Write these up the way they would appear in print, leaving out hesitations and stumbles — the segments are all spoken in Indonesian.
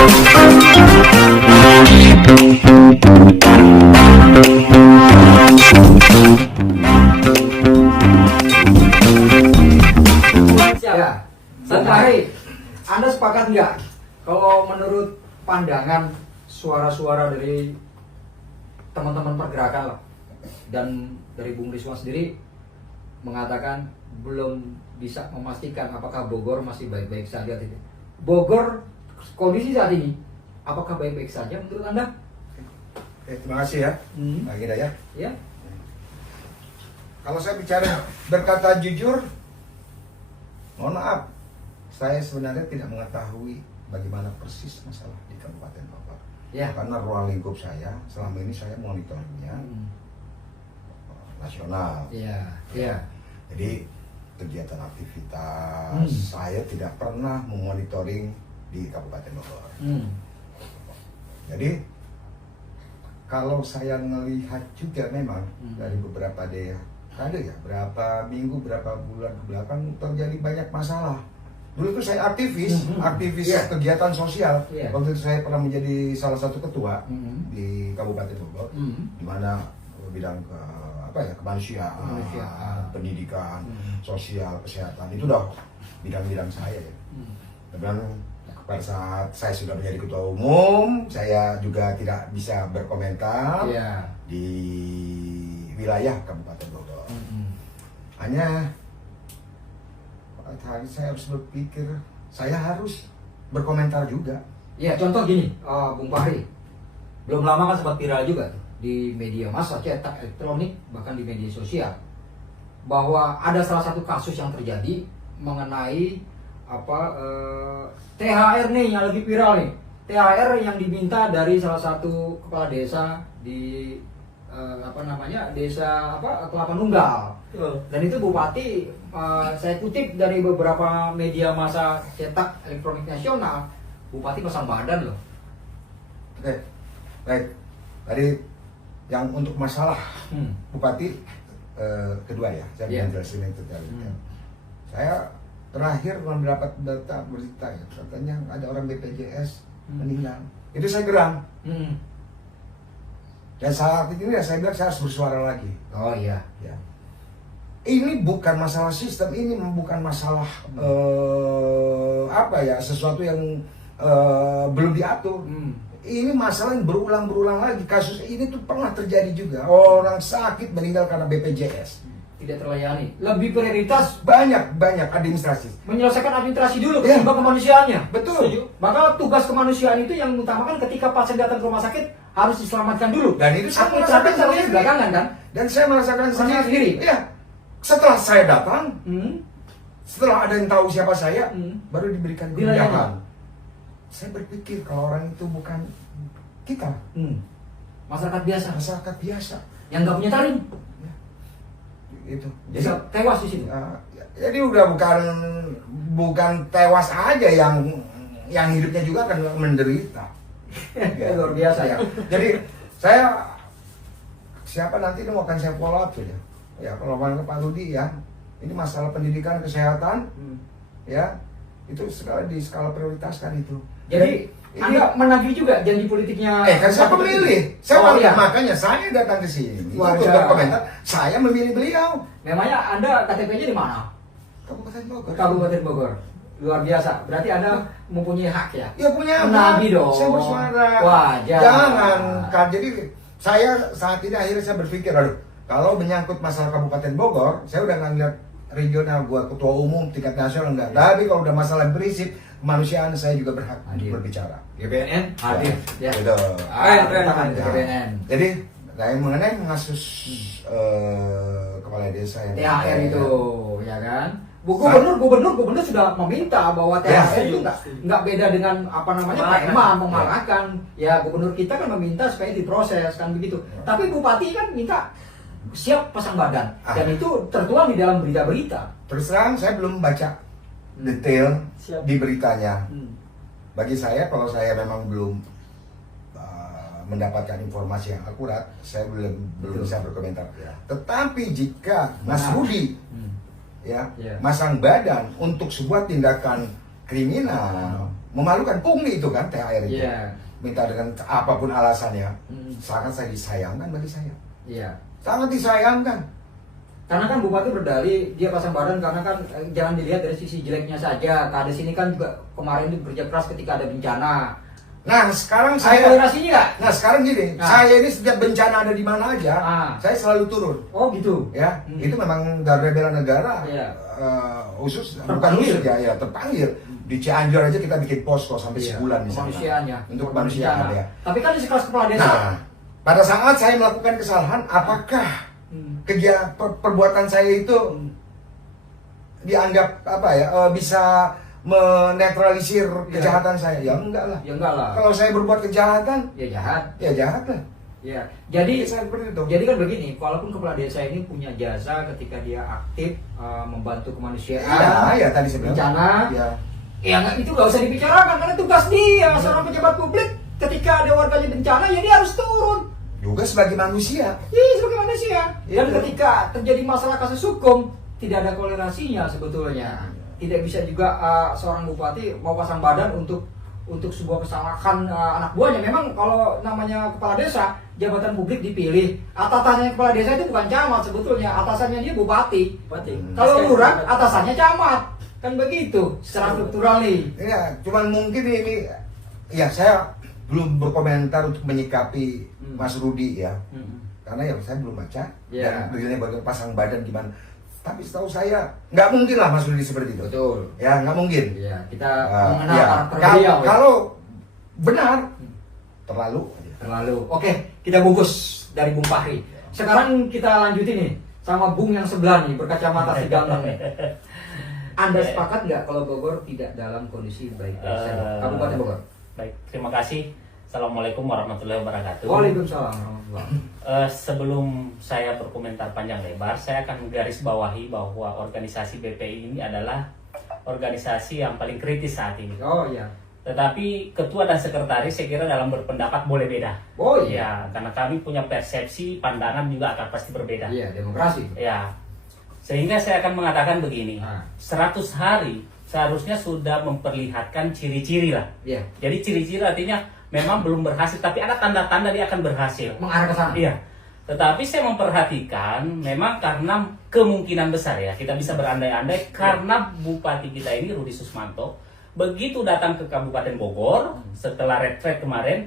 Ya, Bung Fahri, Anda sepakat nggak kalau menurut pandangan suara-suara dari teman-teman pergerakan lah, dan dari Bung Rizwan sendiri mengatakan belum bisa memastikan apakah Bogor masih baik-baik saja tidak? Bogor kondisi saat ini apakah baik-baik saja menurut Anda? Oke, terima kasih ya, Pak Hidayat. Ya. Kalau saya bicara berkata jujur, mohon maaf, saya sebenarnya tidak mengetahui bagaimana persis masalah di Kabupaten Bogor. Ya. Karena ruang lingkup saya selama ini saya monitoringnya nasional. Iya. Iya. Jadi kegiatan aktivitas saya tidak pernah memonitoring di Kabupaten Bogor. Jadi kalau saya melihat juga memang dari beberapa daerah, ada ya berapa minggu, berapa bulan ke belakang terjadi banyak masalah. Dulu itu saya aktivis kegiatan sosial. Waktu itu saya pernah menjadi salah satu ketua di Kabupaten Bogor, di mana bidang kemanusiaan, pendidikan, sosial, kesehatan, itu udah bidang-bidang saya ya. Dan pada saat saya sudah menjadi ketua umum, saya juga tidak bisa berkomentar di wilayah Kabupaten Bogor. Hanya pada hari saya harus berpikir, saya harus berkomentar juga. Ya, contoh gini, Bung Fahri, belum lama kan sempat viral juga tuh, di media massa, cetak, elektronik, bahkan di media sosial, bahwa ada salah satu kasus yang terjadi mengenai THR nih yang lagi viral nih. THR yang diminta dari salah satu kepala desa di desa Kelapa Nunggal. Dan itu Bupati, saya kutip dari beberapa media massa cetak elektronik nasional, Bupati pasang badan loh. Oke, baik. Tadi yang untuk masalah Bupati kedua ya, saya menjelaskan itu tadi. Saya terakhir mendapat data berita ya, katanya ada orang BPJS meninggal. Itu saya geram. Dan saat ini ya saya bilang saya harus bersuara lagi. Oh iya. Ya. Ini bukan masalah sistem, ini bukan masalah sesuatu yang belum diatur. Ini masalah yang berulang-berulang lagi. Kasus ini tuh pernah terjadi juga. Orang sakit meninggal karena BPJS. Tidak terlayani. Lebih prioritas banyak administrasi. Menyelesaikan administrasi dulu ketimbang kemanusiaannya. Betul. Setuju. Maka tugas kemanusiaan itu yang utamakan ketika pasien datang ke rumah sakit harus diselamatkan dulu. Dan itu saya merasakan sendiri belakangan kan? Dan saya merasakan sendiri. Iya. Setelah saya datang, setelah ada yang tahu siapa saya, baru diberikan kemudahan. Saya berpikir kalau orang itu bukan kita, masyarakat biasa, yang nggak punya taring, itu. Jadi tewas di sini. Jadi udah bukan tewas aja, yang hidupnya juga akan menderita. Luar biasa ya. Jadi saya siapa nanti ini mau akan saya follow up saja. Ya kalau ke Pak Rudi ya, ini masalah pendidikan kesehatan, ya itu di skala prioritas kan itu. Jadi Anda menagih juga janji politiknya. Kan saya pemilih. Makanya saya datang ke sini untuk berkomentar. Saya memilih beliau. Memangnya Anda KTP-nya di mana? Kabupaten Bogor. Kabupaten Bogor. Luar biasa. Berarti Anda mempunyai hak ya? Ya punya hak. Menagih dong. Saya bersuara. Wajar. Jangan. Jadi saya saat ini akhirnya saya berpikir, aduh, kalau menyangkut masalah Kabupaten Bogor, saya udah nggak ngeliat regional, gua ketua umum tingkat nasional enggak. Tapi kalau udah masalah prinsip kemanusiaan, saya juga berhak untuk berbicara. GBNN hadir. Ya. Betul. GBNN. Jadi, mengenai kasus kepala desa yang THR itu, ya kan? Gubernur sudah meminta bahwa THR itu nggak beda dengan PMA memarahkan. Ya gubernur kita kan meminta supaya diproses kan begitu. Tapi bupati kan minta siap pasang badan, dan itu tertuang di dalam berita-berita. Terus terang saya belum baca detail di beritanya. Bagi saya, kalau saya memang belum mendapatkan informasi yang akurat, saya belum bisa berkomentar. Tetapi jika Mas Budi masang badan untuk sebuah tindakan kriminal, memalukan, pungli itu kan THR itu. Iya. Minta dengan apapun alasannya, Hmm. sangat saya disayangkan bagi saya. Iya. Sangat disayangkan. Karena kan Bupati berdalih dia pasang badan karena kan jangan dilihat dari sisi jeleknya saja. Kades ini kan juga kemarin itu bekerja keras ketika ada bencana. Nah sekarang Ada saya, toleransinya nggak? nah sekarang gini, Nah. saya ini setiap bencana ada di mana aja, saya selalu turun. Oh gitu. Ya, Hmm. itu memang Garuda Bela Negara Iya. khusus, bukan Terpanggil. khusus ya, terpanggil. Di Cianjur aja kita bikin posko sampai Iya, sebulan di sana. kemanusiaannya. Untuk kemanusiaan Bencana. ya. Tapi kan di sekelas kepala desa. Nah, pada saat saya melakukan kesalahan, apakah perbuatan saya itu dianggap apa ya, bisa menetralisir Iya. kejahatan saya? Ya enggak lah. Ya enggak lah. Kalau saya berbuat kejahatan, Ya jahat. ya jahat lah. Ya. Jadi Saya seperti itu. Jadi kan begini, walaupun kepala desa ini punya jasa ketika dia aktif membantu kemanusiaan, Ya tadi saya bilang. bencana, Ya. itu nggak usah dibicarakan karena tugas dia seorang pejabat publik. Ketika ada warganya bencana, ya dia harus turun. Juga sebagai manusia. Iya sebagai manusia. Iya. Dan ketika terjadi masalah kasus hukum, tidak ada toleransinya sebetulnya. Tidak bisa juga seorang bupati mau pasang badan untuk sebuah kesalahan anak buahnya. Memang kalau namanya kepala desa, jabatan publik dipilih. Atasannya kepala desa itu bukan camat sebetulnya, atasannya dia bupati. Kalau lurah, atasannya camat. Kan begitu secara struktural nih. Ya, cuman mungkin ini, ya saya belum berkomentar untuk menyikapi Mas Rudi ya. Karena ya saya belum baca. Ya. Dan beliau baru pasang badan gimana. Tapi setahu saya nggak mungkin lah Mas Rudi seperti itu. Betul. Ya nggak mungkin. Iya, kita mengenal Ya. karakter beliau. Ya. Kalau benar terlalu. Terlalu. Oke, kita bungkus dari Bung Fahri. Sekarang kita lanjutin nih sama Bung yang sebelah nih, berkacamata si ganteng nih. Anda sepakat nggak kalau Bogor tidak dalam kondisi baik-baik saja? Kabupaten Bogor. Baik, terima kasih. Assalamualaikum warahmatullahi wabarakatuh. Waalaikumsalam warahmatullahi. Sebelum saya berkomentar panjang lebar, saya akan menggaris bawahi bahwa organisasi BPI ini adalah organisasi yang paling kritis saat ini. Oh iya. Tetapi ketua dan sekretaris saya kira dalam berpendapat boleh beda. Oh iya. Ya, karena kami punya persepsi, pandangan juga akan pasti berbeda. Iya, demokrasi. Ya, sehingga saya akan mengatakan begini, Ah. 100 hari seharusnya sudah memperlihatkan ciri-ciri lah. Iya. Jadi ciri-ciri artinya memang belum berhasil, tapi ada tanda-tanda dia akan berhasil. Mengarah ke sana. Iya. Tetapi saya memperhatikan memang karena kemungkinan besar ya, kita bisa berandai-andai karena Bupati kita ini Rudi Susmanto begitu datang ke Kabupaten Bogor setelah retret kemarin,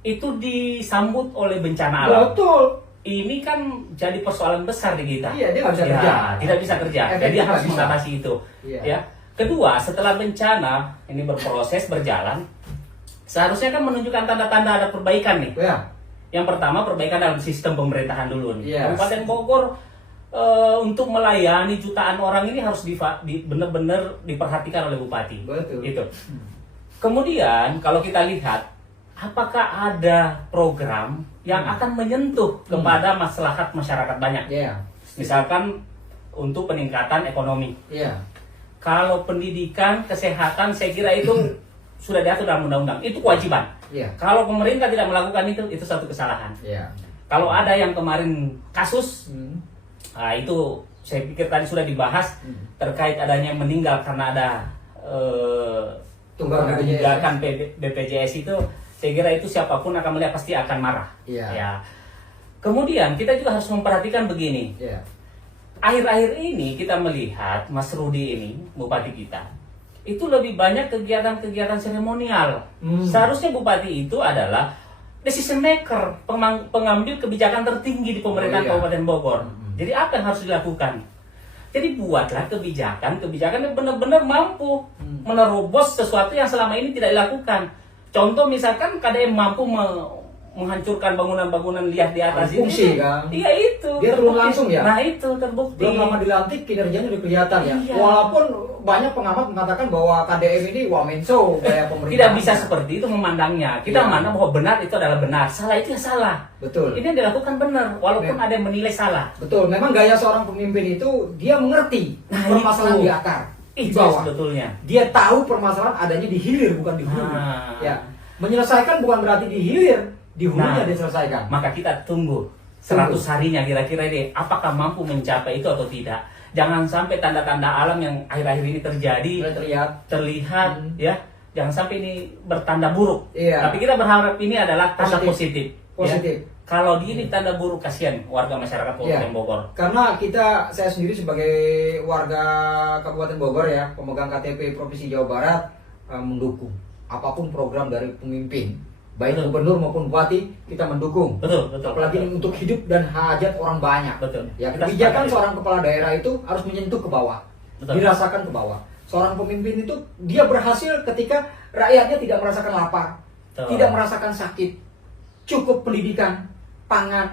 itu disambut oleh bencana alam. Betul. Ini kan jadi persoalan besar di kita. Iya, dia nggak bisa Ya, kerja. tidak bisa kerja. Efektif Jadi dia harus nggak bisa. mengatasi itu. Iya. Ya. Kedua, setelah bencana ini berproses berjalan, seharusnya kan menunjukkan tanda-tanda ada perbaikan nih. Ya. Yang pertama perbaikan dalam sistem pemerintahan dulu nih. Iya. Kabupaten Bogor untuk melayani jutaan orang ini harus benar-benar diperhatikan oleh bupati. Betul. Itu. Kemudian kalau kita lihat apakah ada program yang akan menyentuh kepada maslahat masyarakat banyak. Iya. Misalkan untuk peningkatan ekonomi. Iya. Kalau pendidikan, kesehatan saya kira itu sudah diatur dalam undang-undang. Itu kewajiban. Iya. Kalau pemerintah tidak melakukan itu satu kesalahan. Iya. Kalau ada yang kemarin kasus, Hmm. nah itu saya pikir tadi sudah dibahas terkait adanya meninggal karena ada Tunggal kebijakan BPJS itu, saya kira itu siapapun akan melihat pasti akan marah. Iya. Ya. Kemudian kita juga harus memperhatikan begini. Iya. Akhir-akhir ini kita melihat Mas Rudi ini, bupati kita, itu lebih banyak kegiatan-kegiatan seremonial. Seharusnya bupati itu adalah decision maker, pengambil kebijakan tertinggi di pemerintahan Oh, iya. Kabupaten Bogor. Jadi apa yang harus dilakukan? Jadi buatlah kebijakan yang benar-benar mampu menerobos sesuatu yang selama ini tidak dilakukan. Contoh misalkan KDM mampu menghancurkan bangunan-bangunan liar di atas Fungsi, ini. kan? Iya itu. Dia turun terbukti. langsung ya? Nah itu terbukti. Belum lama dilantik kinerjanya udah kelihatan ya. Iya. Walaupun banyak pengamat mengatakan bahwa KDM ini wamenso kayak pemerintah. Tidak bisa seperti itu memandangnya. Kita Iya. memandang bahwa benar itu adalah benar, salah itu ya salah. Betul. Ini yang dilakukan benar, walaupun Mem- ada yang menilai salah. Betul. Memang gaya seorang pemimpin itu dia mengerti Nah, permasalahan itu. di akar, di Itu bawah. sebetulnya. Dia tahu permasalahan adanya di hilir bukan di hulu. Nah. Ya. Menyelesaikan bukan berarti di hilir, di hulunya Nah. diselesaikan. Maka kita tunggu 100 harinya kira-kira ini apakah mampu mencapai itu atau tidak. Jangan sampai tanda-tanda alam yang akhir-akhir ini terjadi Mulai terlihat. terlihat Hmm. ya jangan sampai ini bertanda buruk. Iya. Tapi kita berharap ini adalah tanda Positif. positif. Positif. Ya. Kalau di ini tanda buruk, kasihan warga masyarakat Kabupaten Iya. Bogor. Karena saya sendiri sebagai warga Kabupaten Bogor ya, pemegang KTP Provinsi Jawa Barat, mendukung apapun program dari pemimpin, baik Betul. gubernur maupun bupati, kita mendukung. Betul, betul. Apalagi betul. ini untuk hidup dan hajat orang banyak. Betul. Ya, Kita kebijakan sepakat. seorang kepala daerah itu harus menyentuh ke bawah, Betul. dirasakan ke bawah. Seorang pemimpin itu dia berhasil ketika rakyatnya tidak merasakan lapar, Betul. tidak merasakan sakit, cukup pendidikan, pangan,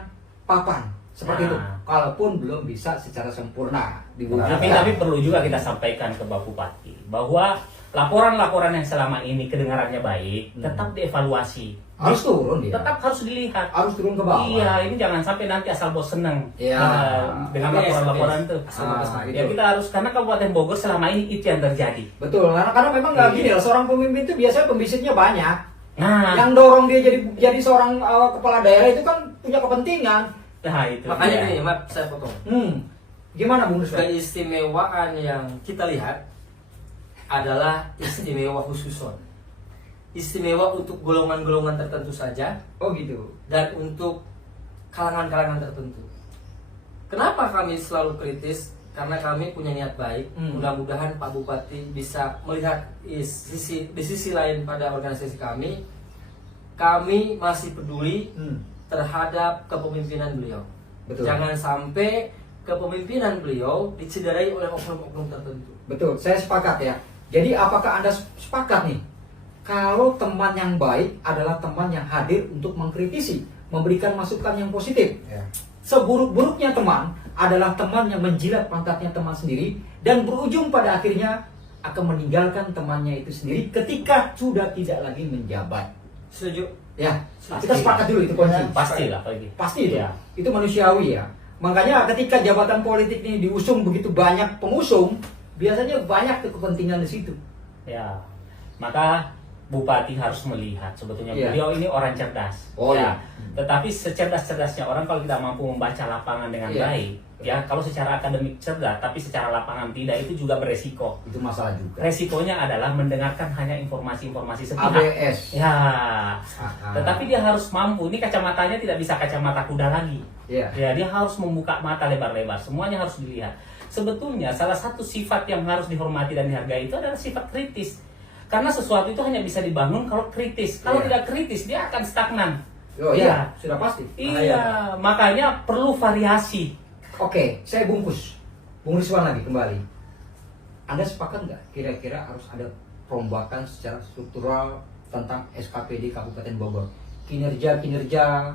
papan, seperti itu. Nah. Kalaupun belum bisa secara sempurna diwujudkan. Tapi perlu juga kita sampaikan ke Pak Bupati bahwa laporan-laporan yang selama ini kedengarannya baik tetap dievaluasi. Harus turun dia. Tetap harus dilihat. Harus turun ke bawah. Iya, ini jangan sampai nanti asal bos seneng Iya. dengan Tapi laporan-laporan itu. asal bos seneng. Ya kita harus, karena Kabupaten Bogor selama ini itu yang terjadi. Betul, karena memang nggak Iya. gini lah. Seorang pemimpin itu biasanya pembisitnya banyak. Nah, Yang dorong dia jadi seorang kepala daerah itu kan punya kepentingan. nah itu. Makanya dia. gini, maaf saya potong. Gimana Bung Nusra? Keistimewaan yang kita lihat adalah istimewa khususon. Istimewa untuk golongan-golongan tertentu saja Oh gitu. dan untuk kalangan-kalangan tertentu. Kenapa kami selalu kritis? Karena kami punya niat baik. Mudah-mudahan Pak Bupati bisa melihat di sisi lain pada organisasi kami. Kami masih peduli terhadap kepemimpinan beliau. Betul. Jangan sampai kepemimpinan beliau dicederai oleh oknum-oknum tertentu. Betul, saya sepakat ya. Jadi apakah Anda sepakat nih? Kalau teman yang baik adalah teman yang hadir untuk mengkritisi, memberikan masukan yang positif. Ya. Seburuk-buruknya teman adalah teman yang menjilat pantatnya teman sendiri dan berujung pada akhirnya akan meninggalkan temannya itu sendiri ketika sudah tidak lagi menjabat. Setuju? Ya, Pasti. kita sepakat dulu itu kunci. Pastilah pagi. Pasti itu. Ya. Itu manusiawi ya. Makanya ketika jabatan politik ini diusung begitu banyak pengusung, biasanya banyak tuh kepentingan di situ. Ya. Maka Bupati harus melihat sebetulnya Iya. beliau ini orang cerdas. Oh, ya. iya. Tetapi secerdas-cerdasnya orang kalau kita mampu membaca lapangan dengan Iya. baik, ya kalau secara akademik cerdas tapi secara lapangan tidak, itu juga beresiko. Itu masalah juga. Resikonya adalah mendengarkan hanya informasi-informasi sepihak. ABS. Ya. Ah. Tetapi dia harus mampu. Ini kacamatanya tidak bisa kacamata kuda lagi. Iya. Ya, dia harus membuka mata lebar-lebar. Semuanya harus dilihat. Sebetulnya salah satu sifat yang harus dihormati dan dihargai itu adalah sifat kritis. Karena sesuatu itu hanya bisa dibangun kalau kritis. Kalau Iya. tidak kritis, dia akan stagnan. Oh iya, sudah pasti. Iya, makanya perlu variasi. Oke, saya bungkus. Bung Rizwan lagi kembali. Anda sepakat nggak kira-kira harus ada perombakan secara struktural tentang SKPD Kabupaten Bogor? Kinerja-kinerja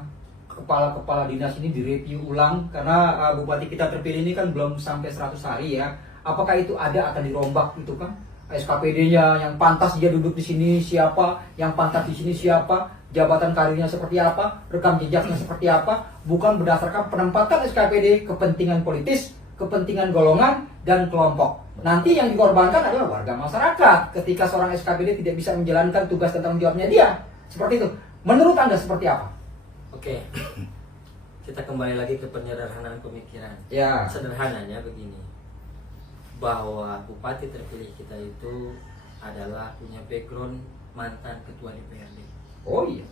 kepala-kepala dinas ini direview ulang karena bupati kita terpilih ini kan belum sampai 100 hari ya. Apakah itu akan dirombak itu kan? SKPD-nya yang pantas dia duduk di sini siapa, yang pantas di sini siapa, jabatan karirnya seperti apa, rekam jejaknya seperti apa, bukan berdasarkan penempatan SKPD, kepentingan politis, kepentingan golongan dan kelompok. Nanti yang dikorbankan adalah warga masyarakat ketika seorang SKPD tidak bisa menjalankan tugas dan tanggung jawabnya dia. Seperti itu. Menurut Anda seperti apa? Oke. Kita kembali lagi ke penyederhanaan pemikiran. Ya. Sederhananya begini, bahwa bupati terpilih kita itu adalah punya background mantan ketua DPRD. Oh iya.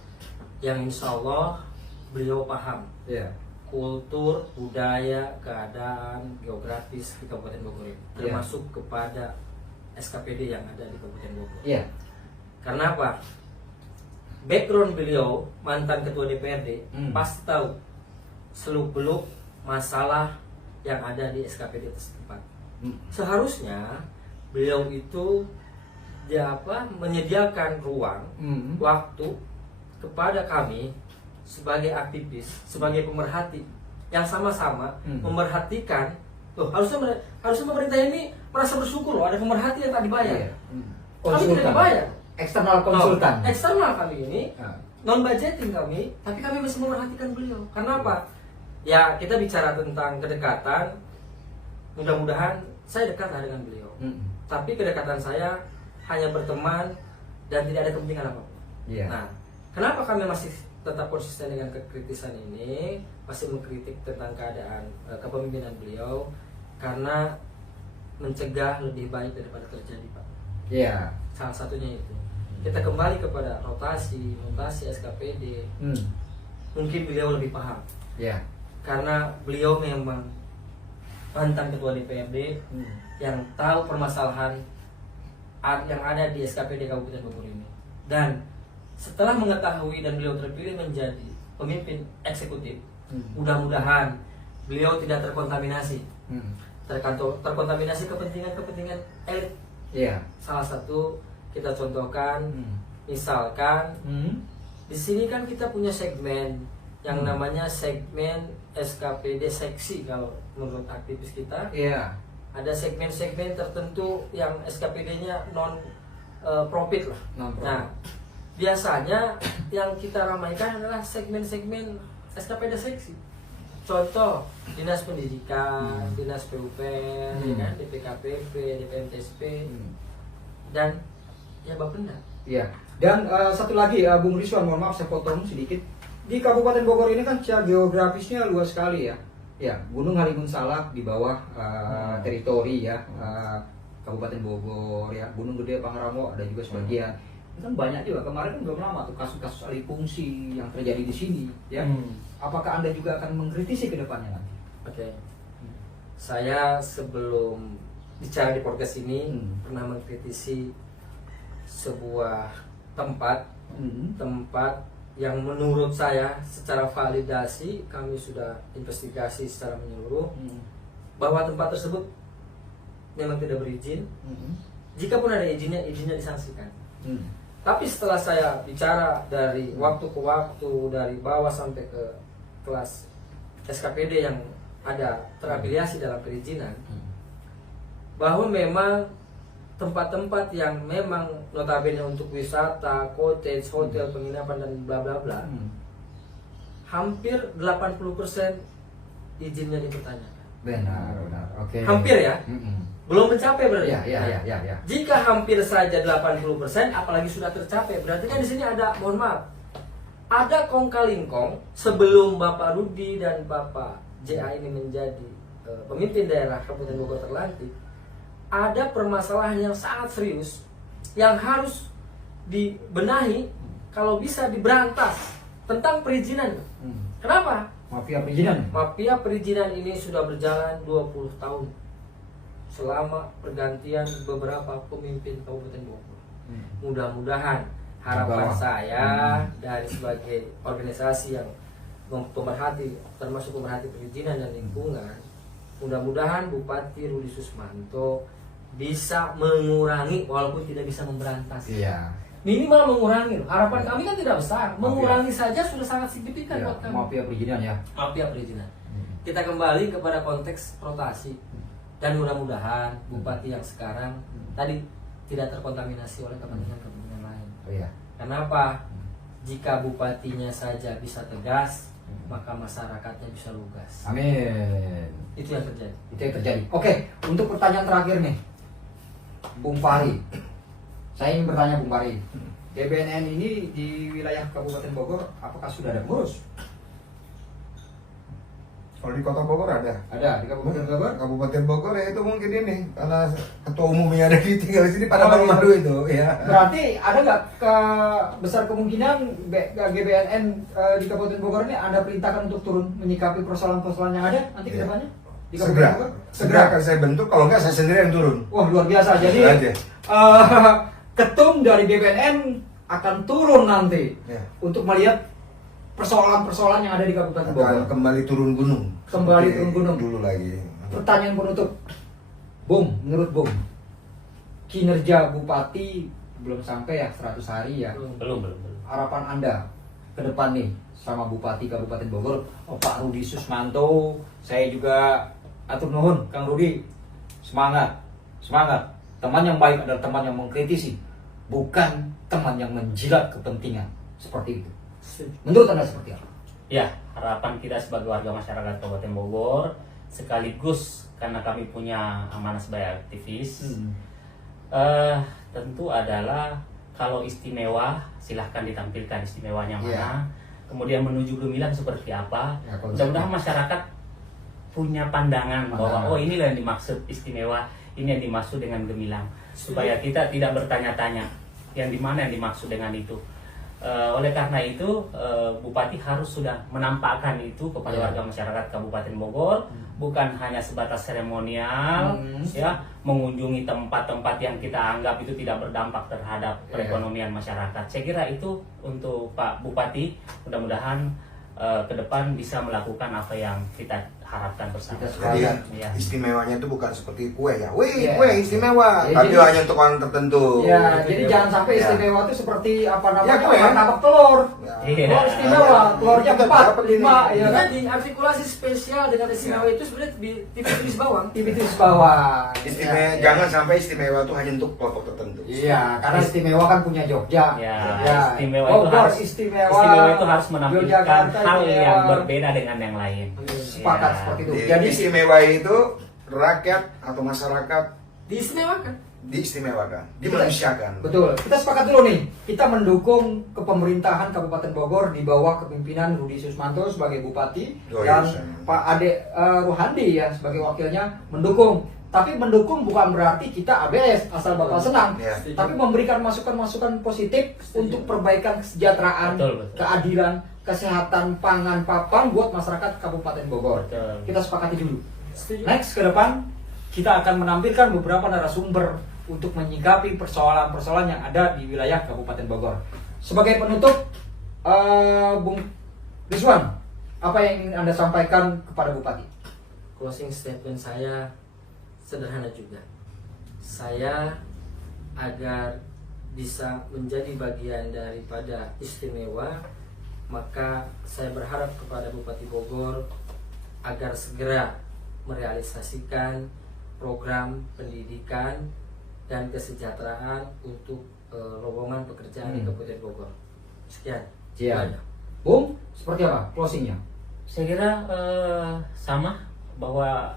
Yang insya Allah beliau paham Ya. kultur, budaya, keadaan, geografis di Kabupaten Bogor ini, termasuk kepada SKPD yang ada di Kabupaten Bogor. Iya. Karena apa? Background beliau mantan ketua DPRD pasti tahu seluk-beluk masalah yang ada di SKPD setempat. Seharusnya beliau itu menyediakan ruang, waktu kepada kami sebagai aktivis, sebagai pemerhati yang sama-sama memerhatikan. Loh, harusnya pemerintah ini merasa bersyukur loh ada pemerhati yang tak dibayar. Iya. Kami tidak dibayar. Eksternal konsultan. Loh, eksternal kami ini Ya. non budgeting kami, tapi kami bisa memerhatikan beliau. Karena apa? Ya kita bicara tentang kedekatan. Mudah-mudahan saya dekatlah dengan beliau. Tapi kedekatan saya hanya berteman dan tidak ada kepentingan apapun. Iya. Nah, kenapa kami masih tetap konsisten dengan kekritisan ini, masih mengkritik tentang keadaan kepemimpinan beliau? Karena mencegah lebih baik daripada terjadi, Pak. Iya. Salah satunya itu. Kita kembali kepada rotasi SKPD. Mungkin beliau lebih paham. Ya. Karena beliau memang mantan ketua DPRD yang tahu permasalahan yang ada di SKPD Kabupaten Bogor ini. Dan setelah mengetahui dan beliau terpilih menjadi pemimpin eksekutif, mudah-mudahan beliau tidak terkontaminasi. Terkontaminasi kepentingan elit. Iya. Salah satu kita contohkan, misalkan di sini kan kita punya segmen yang namanya segmen SKPD seksi kalau menurut aktivis kita. Iya. Ada segmen-segmen tertentu yang SKPD-nya non profit lah. Non-profit. Nah, biasanya yang kita ramaikan adalah segmen-segmen SKPD seksi. Contoh dinas pendidikan, dinas PUPR, ya kan, DPKPP, DPMTSP, dan ya Bapenda. Iya. Dan satu lagi Bung Rizwan, mohon maaf saya potong sedikit. Di Kabupaten Bogor ini kan secara geografisnya luas sekali ya. Ya, Gunung Halimun Salak di bawah teritori ya Kabupaten Bogor ya. Gunung Gede Pangrango ada juga sebagian. Ini kan banyak juga, kemarin kan belum lama tuh kasus-kasus alih fungsi yang terjadi di sini ya. Apakah Anda juga akan mengkritisi ke depannya nanti? Oke. Saya sebelum bicara di podcast ini pernah mengkritisi sebuah tempat yang menurut saya secara validasi kami sudah investigasi secara menyeluruh bahwa tempat tersebut memang tidak berizin. Jikapun ada izinnya disangsikan. Tapi setelah saya bicara dari waktu ke waktu, dari bawah sampai ke kelas SKPD yang ada terafiliasi dalam perizinan, bahwa memang tempat-tempat yang memang notabene untuk wisata, cottage, hotel, penginapan dan bla bla bla, hampir 80% izinnya dipertanyakan. Benar. Oke. Hampir ya. Belum mencapai berarti. Ya. Jika hampir saja 80%, apalagi sudah tercapai, berarti kan di sini ada, mohon maaf, ada kong kali kong sebelum Bapak Rudi dan Bapak JA ini menjadi pemimpin daerah Kabupaten Bogor terlantik. Ada permasalahan yang sangat serius yang harus dibenahi, kalau bisa diberantas, tentang perizinan. Kenapa? Mafia perizinan. Mafia perizinan ini sudah berjalan 20 tahun selama pergantian beberapa pemimpin Kabupaten Bogor. Mudah-mudahan harapan saya dari sebagai organisasi yang pemerhati, termasuk pemerhati perizinan dan lingkungan, mudah-mudahan Bupati Rudi Susmanto bisa mengurangi, walaupun tidak bisa memberantas. Iya. Minimal mengurangi. Harapan kami kan tidak besar. Mengurangi saja sudah sangat signifikan buat kami. Mafia perizinan ya. Mafia perizinan. Kita kembali kepada konteks rotasi. Dan mudah-mudahan Bupati yang sekarang tadi tidak terkontaminasi oleh kepentingan-kepentingan lain. Oh iya. Kenapa? Jika bupatinya saja bisa tegas, maka masyarakatnya bisa lugas. Amin. Itu yang terjadi. Itu yang terjadi. Oke, untuk pertanyaan terakhir nih, Bung Fahri. Saya ingin bertanya Bung Fahri. DBNN ini di wilayah Kabupaten Bogor, apakah sudah ada pengurus? Kalau di Kota Bogor ada. Ada di Kabupaten Bogor? Kabupaten Bogor ya itu mungkin ini karena ketua umumnya ada di tinggal di sini pada baru-baru itu ya. Berarti ada nggak besar kemungkinan GBNN di Kabupaten Bogor ini Anda perintahkan untuk turun menyikapi persoalan-persoalan yang ada nanti ke depannya? Di Kabupaten Bogor? Segera akan saya bentuk, kalau nggak saya sendiri yang turun. Wah, luar biasa. Jadi aja. ketum dari GBNN akan turun nanti Ya. untuk melihat persoalan-persoalan yang ada di Kabupaten Bogor. Akan kembali turun gunung. Kembali Seperti turun gunung. dulu lagi. Pertanyaan penutup, Bung, menurut Bung, kinerja Bupati belum sampai ya 100 hari ya. Belum. Harapan Anda ke depan nih sama Bupati Kabupaten Bogor, Pak Rudi Susmanto. Saya juga atur nuhun, Kang Rudi, semangat. Teman yang baik adalah teman yang mengkritisi, bukan teman yang menjilat kepentingan. Seperti itu. Menurut Anda seperti apa? Ya, harapan kita sebagai warga masyarakat Kabupaten Bogor, sekaligus karena kami punya amanah sebagai aktivis, tentu adalah kalau istimewa silahkan ditampilkan istimewanya mana. Iya. Kemudian menuju gemilang seperti apa. Ya, kalau Mudah-mudahan masyarakat punya pandangan bahwa oh inilah yang dimaksud istimewa, ini yang dimaksud dengan gemilang, supaya kita tidak bertanya-tanya yang dimana yang dimaksud dengan itu. Oleh karena itu Bupati harus sudah menampakkan itu kepada warga masyarakat Kabupaten Bogor, bukan hanya sebatas seremonial, ya, mengunjungi tempat-tempat yang kita anggap itu tidak berdampak terhadap perekonomian masyarakat. Saya kira itu untuk Pak Bupati, mudah-mudahan ke depan bisa melakukan apa yang kita harapkan bersama. Jadi Ya. istimewanya itu bukan seperti kue ya. Wih, Iya. kue istimewa. Iya, Tapi jadi- hanya untuk orang tertentu. Ya, jadi jangan sampai Ya. istimewa itu seperti apa namanya, Ya, kue. martabak telur. Ya. Iya. Telur istimewa, telurnya Kita 4, dapat ini. 5, ya kan? Jadi artikulasi spesial dengan istimewa itu sebenarnya di tipis bawang. Tipis bawah. Istimewa, Ya, ya. jangan sampai istimewa itu hanya untuk kelompok tertentu. Iya, karena istimewa kan punya Jogja. Ya, istimewa itu Bogor harus istimewa itu harus menampilkan Yogyakarta hal yang istimewa. berbeda dengan yang lain. Sepakat Ya. seperti itu. Di Jadi istimewa itu rakyat atau masyarakat Diistimewakan. diistimewakan, dimanusiakan. betul. Kita sepakat dulu nih. Kita mendukung kepemerintahan Kabupaten Bogor di bawah kepemimpinan Rudi Susmanto sebagai bupati Oh, iya, dan saya. Pak Ade Ruhandi ya sebagai wakilnya mendukung. Tapi mendukung bukan berarti kita ABS asal Bapak senang. Ya. Tapi memberikan masukan-masukan positif untuk perbaikan kesejahteraan, Betul, betul. keadilan, kesehatan pangan papan buat masyarakat Kabupaten Bogor. Betul. Kita sepakati dulu. Setuju. Next ke depan kita akan menampilkan beberapa narasumber untuk menyikapi persoalan-persoalan yang ada di wilayah Kabupaten Bogor. Sebagai penutup, Bung Rizwan, apa yang ingin Anda sampaikan kepada Bupati? Closing statement saya sederhana juga. Saya agar bisa menjadi bagian daripada istimewa, maka saya berharap kepada Bupati Bogor agar segera merealisasikan program pendidikan dan kesejahteraan untuk lowongan pekerjaan di Kabupaten Bogor. Sekian. Siap. Banyak. Bung, seperti apa closingnya? Saya kira sama bahwa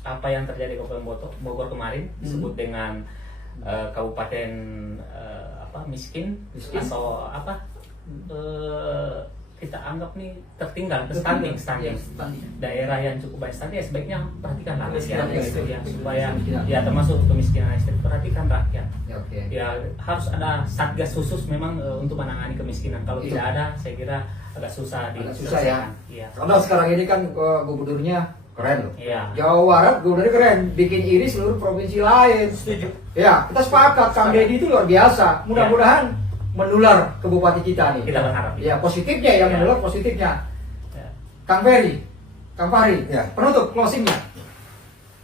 apa yang terjadi di Kabupaten Bogor kemarin disebut dengan kabupaten miskin atau apa kita anggap nih tertinggal, stunting Iya, stunting. daerah yang cukup banyak stunting ya sebaiknya perhatikan rakyat Kemiskinan ekstrim. ya, supaya Kemiskinan. ya termasuk kemiskinan ekstrim, perhatikan rakyat. Ya, oke. Ya harus ada satgas khusus memang untuk menangani kemiskinan. Kalau Itu. tidak ada, saya kira agak susah Agak susah ya. Iya. Karena sekarang ini kan gubernurnya keren loh. Iya. Jawa Barat gubernurnya keren, bikin iri seluruh provinsi lain. Setuju. Ya, kita sepakat. Kang Deddy itu luar biasa. Mudah-mudahan menular ke bupati kita nih. Kita berharap. Ya, positifnya ya, Ya. menular positifnya. Ya. Kang Ferry, Kang Fahri, Ya. penutup closingnya.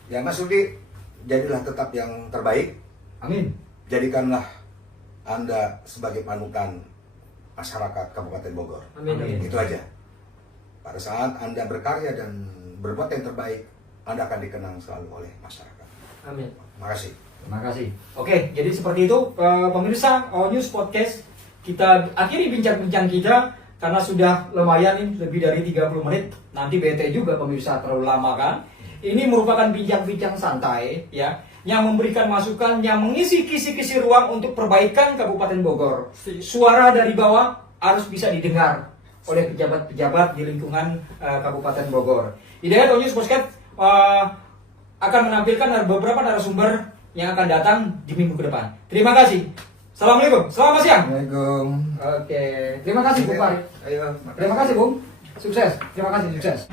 Ya Mas Rudi, jadilah tetap yang terbaik. Amin. Jadikanlah Anda sebagai panutan masyarakat Kabupaten Bogor. Amin. Amin. Itu aja. Pada saat Anda berkarya dan berbuat yang terbaik, Anda akan dikenang selalu oleh masyarakat. Amin. Terima kasih. Terima kasih. Oke, jadi seperti itu pemirsa All News Podcast. Kita akhiri bincang-bincang kita karena sudah lumayan nih, lebih dari 30 menit. Nanti BT juga pemirsa terlalu lama kan. Ini merupakan bincang-bincang santai ya, yang memberikan masukan, yang mengisi kisi-kisi ruang untuk perbaikan Kabupaten Bogor. Suara dari bawah harus bisa didengar oleh pejabat-pejabat di lingkungan Kabupaten Bogor. Hidayat All News Podcast akan menampilkan beberapa narasumber yang akan datang di minggu ke depan. Terima kasih. Assalamualaikum. Selamat siang. Assalamualaikum. Oke. Terima kasih Bung Fahri. Ayo. Terima kasih Bung. Sukses. Terima kasih sukses.